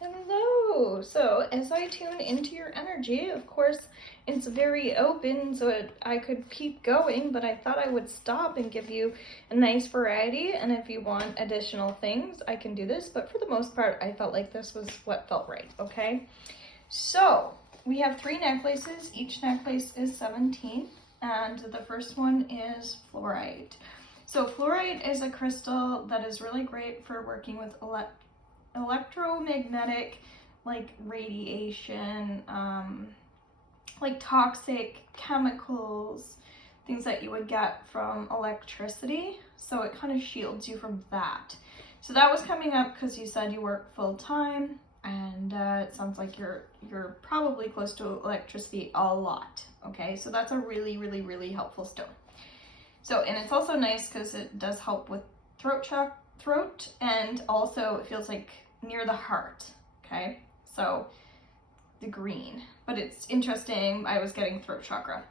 Hello. So as I tune into your energy, of course, it's very open, so I could keep going, but I thought I would stop and give you a nice variety. And if you want additional things, I can do this. But for the most part, I felt like this was what felt right. Okay. So we have 3 necklaces. Each necklace is 17, and the first one is fluoride. So fluoride is a crystal that is really great for working with electromagnetic, like radiation, like toxic chemicals, things that you would get from electricity. So it kind of shields you from that. So that was coming up because you said you work full time, and it sounds like you're probably close to electricity a lot. Okay, so that's a really, really, really helpful stone. So, and it's also nice because it does help with throat, and also it feels like near the heart. Okay, so the green, but it's interesting. I was getting throat chakra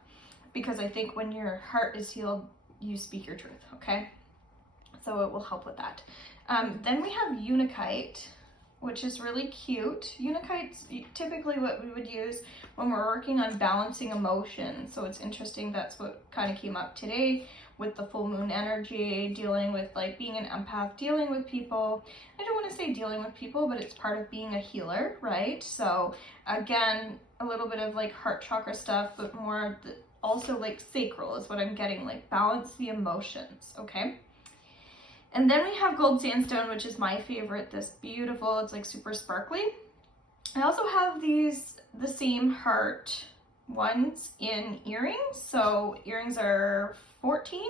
because I think when your heart is healed, you speak your truth. Okay, so it will help with that. Then we have Unikite, which is really cute. Unikite's typically what we would use when we're working on balancing emotions. So it's interesting, that's what kind of came up today with the full moon energy, dealing with like being an empath, dealing with people. I don't want to say dealing with people, but it's part of being a healer, right? So again, a little bit of like heart chakra stuff, but more also like sacral is what I'm getting, like balance the emotions, okay? And then we have gold sandstone, which is my favorite. This beautiful, it's like super sparkly. I also have these, the same heart ones in earrings. So earrings are 14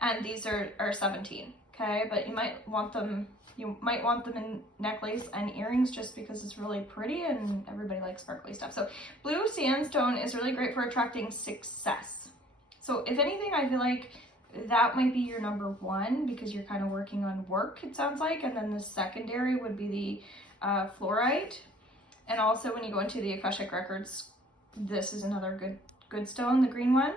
and these are 17, okay? But you might want them in necklace and earrings just because it's really pretty and everybody likes sparkly stuff. So blue sandstone is really great for attracting success. So if anything, I feel like that might be your number 1 because you're kind of working on work, it sounds like. And then the secondary would be the fluoride. And also when you go into the Akashic Records, this is another good stone, the green one.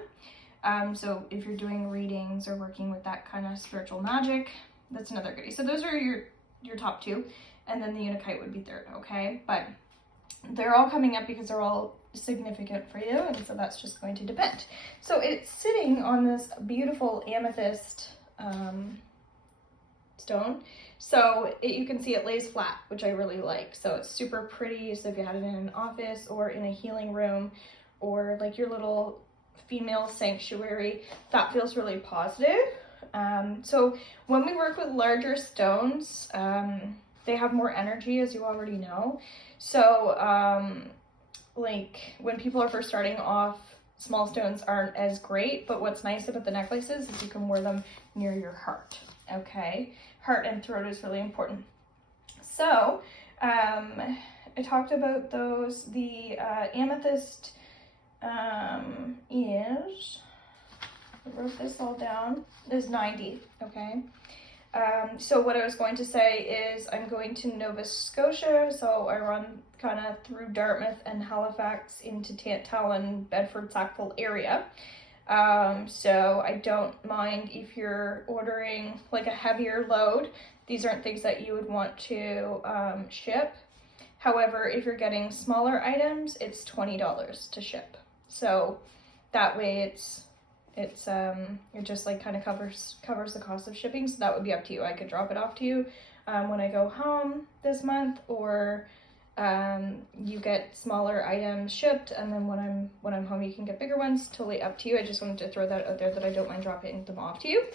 So if you're doing readings or working with that kind of spiritual magic, that's another goodie. So those are your top 2. And then the Unikite would be 3rd, okay? But they're all coming up because they're all significant for you, and so that's just going to depend. So it's sitting on this beautiful amethyst stone. So you can see it lays flat, which I really like. So it's super pretty. So if you had it in an office or in a healing room or like your little female sanctuary, that feels really positive. So when we work with larger stones, they have more energy, as you already know. So like when people are first starting off, small stones aren't as great, but what's nice about the necklaces is you can wear them near your heart, okay? Heart and throat is really important. So I talked about those. The amethyst is, I wrote this all down, is 90, okay? So what I was going to say is I'm going to Nova Scotia, so I run kind of through Dartmouth and Halifax into Tantallon, Bedford, Sackville area. So I don't mind if you're ordering like a heavier load. These aren't things that you would want to ship. However, if you're getting smaller items, it's $20 to ship. So that way it just like kind of covers the cost of shipping. So that would be up to you. I could drop it off to you when I go home this month, or you get smaller items shipped, and then when I'm home you can get bigger ones. Totally up to you. I just wanted to throw that out there, that I don't mind dropping them off to you,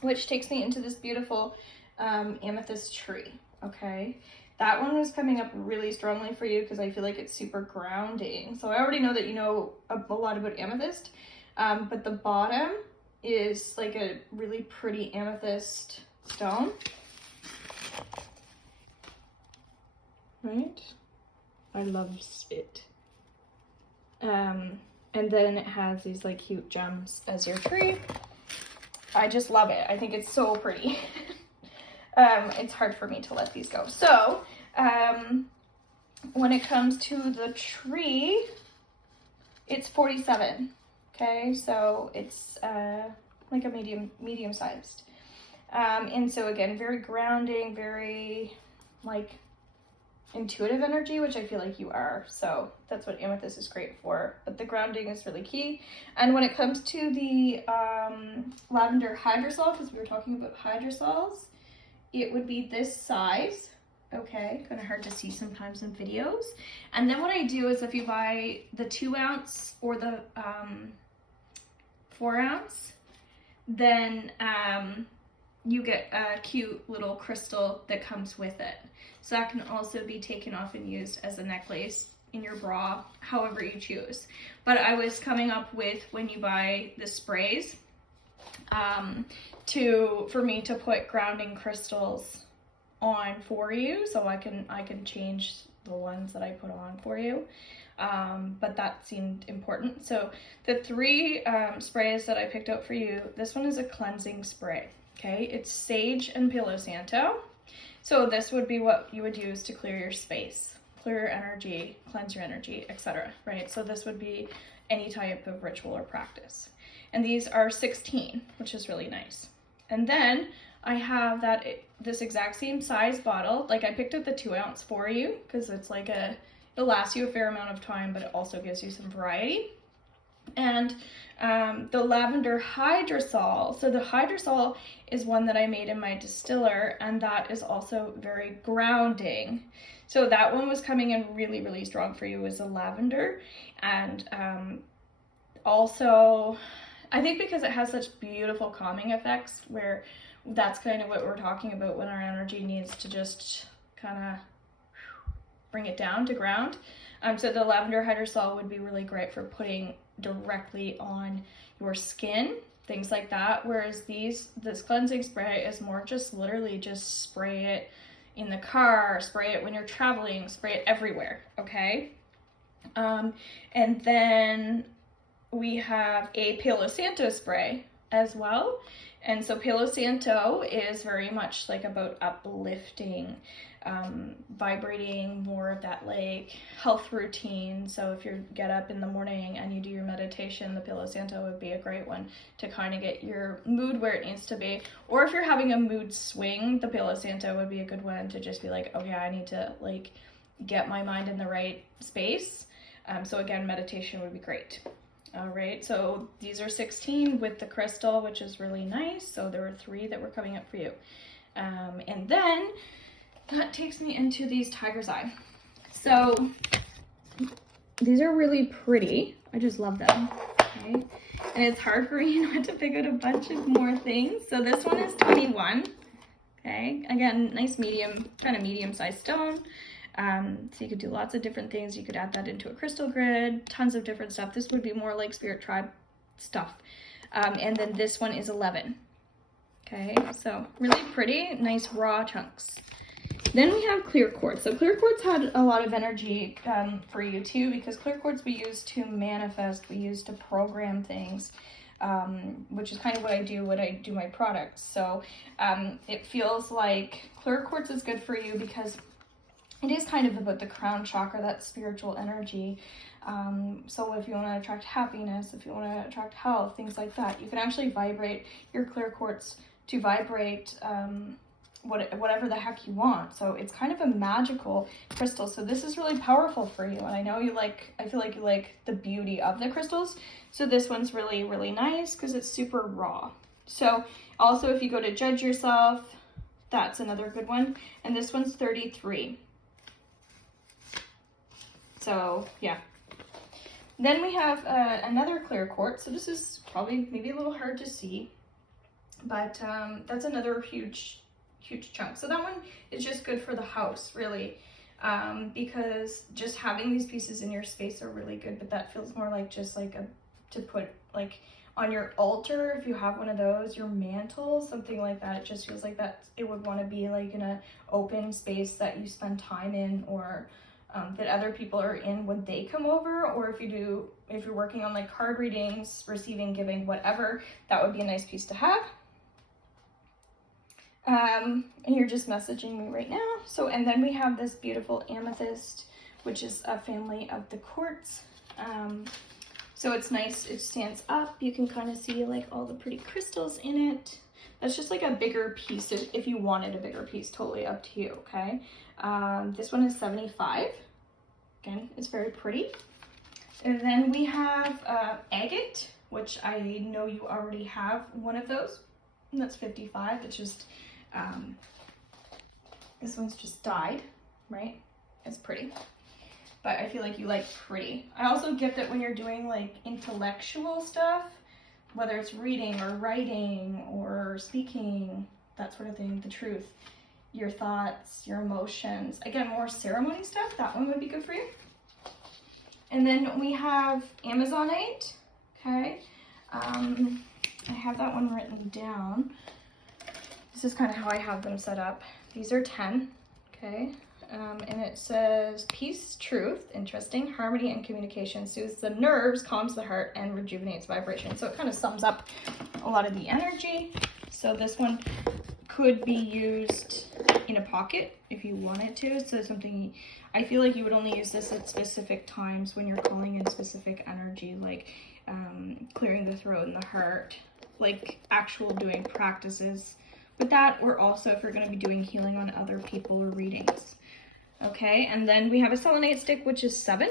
which takes me into this beautiful amethyst tree. Okay, that one was coming up really strongly for you because I feel like it's super grounding. So I already know that you know a lot about amethyst. But the bottom is like a really pretty amethyst stone, right? I love it. And then it has these like cute gems as your tree. I just love it. I think it's so pretty. It's hard for me to let these go. So, when it comes to the tree, it's 47. Okay, so it's like a medium sized. And so again, very grounding, very like intuitive energy, which I feel like you are. So that's what amethyst is great for. But the grounding is really key. And when it comes to the lavender hydrosol, because we were talking about hydrosols, it would be this size. Okay, kind of hard to see sometimes in videos. And then what I do is if you buy the 2 ounce or the 4 ounce, then you get a cute little crystal that comes with it. So that can also be taken off and used as a necklace, in your bra, however you choose. But I was coming up with, when you buy the sprays, for me to put grounding crystals on for you, so I can change the ones that I put on for you. But that seemed important. So the 3 sprays that I picked out for you, this one is a cleansing spray. Okay, it's sage and Palo Santo. So this would be what you would use to clear your space, clear your energy, cleanse your energy, etc. Right? So this would be any type of ritual or practice. And these are 16, which is really nice. And then I have this exact same size bottle. Like, I picked up the 2 ounce for you because it's like it'll last you a fair amount of time, but it also gives you some variety. And the Lavender Hydrosol. So the Hydrosol is one that I made in my distiller, and that is also very grounding. So that one was coming in really, really strong for you as a lavender. And also, I think because it has such beautiful calming effects, where that's kind of what we're talking about when our energy needs to just kind of bring it down to ground. So the Lavender Hydrosol would be really great for putting directly on your skin, things like that. Whereas this cleansing spray is more just literally just spray it in the car, spray it when you're traveling, spray it everywhere, okay? And then we have a Palo Santo spray as well. And so Palo Santo is very much like about uplifting, vibrating more of that like health routine. So if you get up in the morning and you do your meditation, the Palo Santo would be a great one to kind of get your mood where it needs to be. Or if you're having a mood swing, the Palo Santo would be a good one to just be like, okay, I need to like get my mind in the right space. So again, meditation would be great. All right, so these are 16 with the crystal, which is really nice. So there were 3 that were coming up for you. And then that takes me into these tiger's eye. So these are really pretty. I just love them, okay? And it's hard for me not to pick out a bunch of more things. So this one is 21, okay? Again, nice medium, kind of medium-sized stone. So you could do lots of different things. You could add that into a crystal grid, tons of different stuff. This would be more like Spirit Tribe stuff. And then this one is 11. Okay, so really pretty, nice raw chunks. Then we have clear quartz. So clear quartz had a lot of energy for you too, because clear quartz we use to manifest, we use to program things, which is kind of what I do when I do my products. So it feels like clear quartz is good for you because it is kind of about the crown chakra, that spiritual energy. So if you want to attract happiness, if you want to attract health, things like that, you can actually vibrate your clear quartz to vibrate whatever the heck you want. So it's kind of a magical crystal. So this is really powerful for you. And I know I feel like you like the beauty of the crystals. So this one's really, really nice because it's super raw. So also if you go to judge yourself, that's another good one. And this one's 33. So yeah. Then we have another clear quartz. So this is probably maybe a little hard to see, but that's another huge chunk. So that one is just good for the house, really, because just having these pieces in your space are really good. But that feels more like just like to put like on your altar, if you have one of those, your mantle, something like that. It just feels like that it would want to be like in an open space that you spend time in, or that other people are in when they come over, or if you're working on like card readings, receiving, giving, whatever, that would be a nice piece to have. And you're just messaging me right now. So, and then we have this beautiful amethyst, which is a family of the quartz. So it's nice, it stands up. You can kind of see like all the pretty crystals in it. That's just like a bigger piece if you wanted a bigger piece, totally up to you, okay? This one is 75. Again, it's very pretty. And then we have Agate, which I know you already have one of those. And that's 55. It's just, this one's just dyed, right? It's pretty. But I feel like you like pretty. I also get that when you're doing like intellectual stuff, whether it's reading or writing or speaking, that sort of thing, the truth, your thoughts, your emotions. Again, more ceremony stuff, that one would be good for you. And then we have Amazonite, okay? I have that one written down. This is kind of how I have them set up. These are 10, okay? And it says peace, truth, interesting, harmony and communication, soothes the nerves, calms the heart, and rejuvenates vibration. So it kind of sums up a lot of the energy. So this one could be used in a pocket if you wanted to. So something, I feel like you would only use this at specific times when you're calling in specific energy, like clearing the throat and the heart, like actual doing practices with that, or also if you're going to be doing healing on other people or readings. Okay, and then we have a Selenade Stick, which is 7.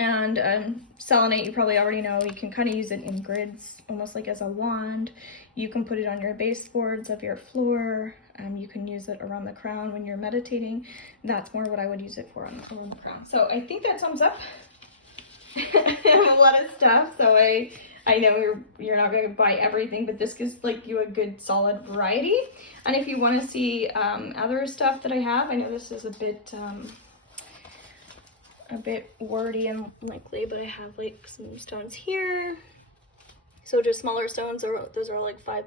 And selenite, you probably already know, you can kind of use it in grids, almost like as a wand. You can put it on your baseboards of your floor. You can use it around the crown when you're meditating. That's more what I would use it for, around the crown. So I think that sums up a lot of stuff. So I know you're not going to buy everything, but this gives like you a good solid variety. And if you want to see other stuff that I have, I know this is a bit wordy and likely, but I have like some stones here. So just smaller stones, those are like $5.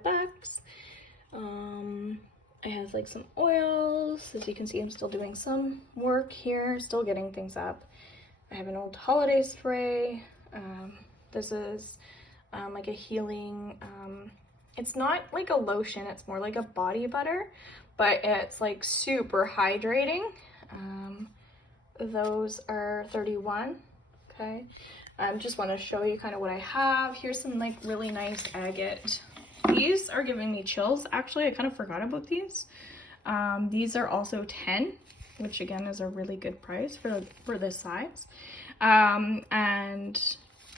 I have like some oils. As you can see, I'm still doing some work here, still getting things up. I have an old holiday spray. This is like a healing, it's not like a lotion, it's more like a body butter, but it's like super hydrating. Those are 31, okay? Just want to show you kind of what I have. Here's some like really nice agate. These are giving me chills. Actually, I kind of forgot about these. These are also 10, which again is a really good price for this size. And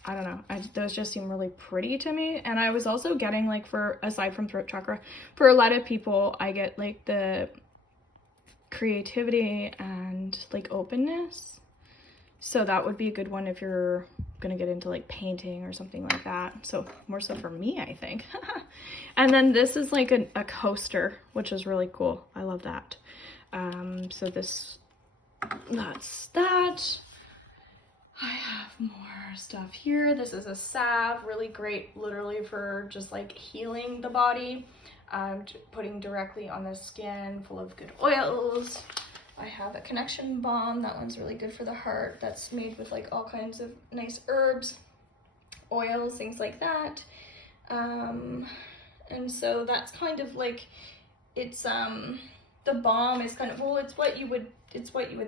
I don't know, those just seem really pretty to me. And I was also getting like, for aside from throat chakra, for a lot of people, I get like the creativity and like openness. So that would be a good one if you're gonna get into like painting or something like that. So more so for me, I think. And then this is like a coaster, which is really cool. I love that. So that's that. I have more stuff here. This is a salve, really great literally for just like healing the body. Putting directly on the skin, full of good oils. I have a connection balm. That one's really good for the heart. That's made with like all kinds of nice herbs, oils, things like that. And so that's kind of like, it's the balm is kind of, well, it's what you would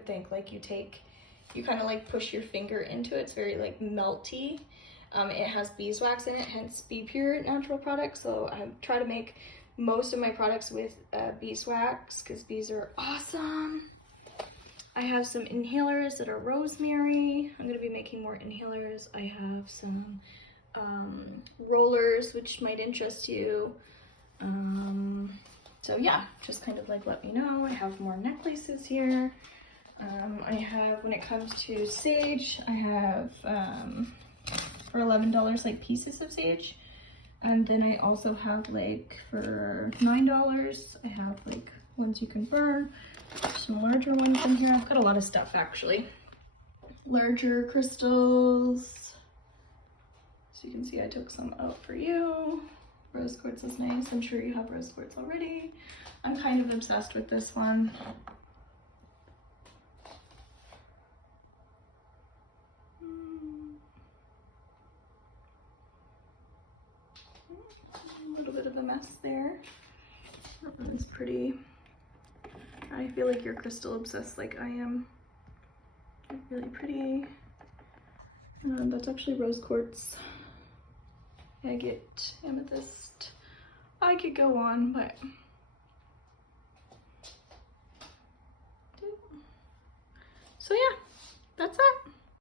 think. Like you kind of like push your finger into it. It's very like melty. It has beeswax in it, hence Be Pure natural products. So I try to make most of my products with beeswax because bees are awesome. I have some inhalers that are rosemary. I'm going to be making more inhalers. I have some rollers, which might interest you. So yeah, just kind of like let me know. I have more necklaces here. I have, when it comes to sage, I have for $11 like pieces of sage. And then I also have like for $9, I have like ones you can burn, some larger ones in here. I've got a lot of stuff actually. Larger crystals. So you can see I took some out for you. Rose quartz is nice. I'm sure you have rose quartz already. I'm kind of obsessed with this one. A little bit of a mess there. That one's pretty. I feel like you're crystal obsessed like I am. Really pretty. That's actually rose quartz, agate, amethyst, I could go on, but so yeah.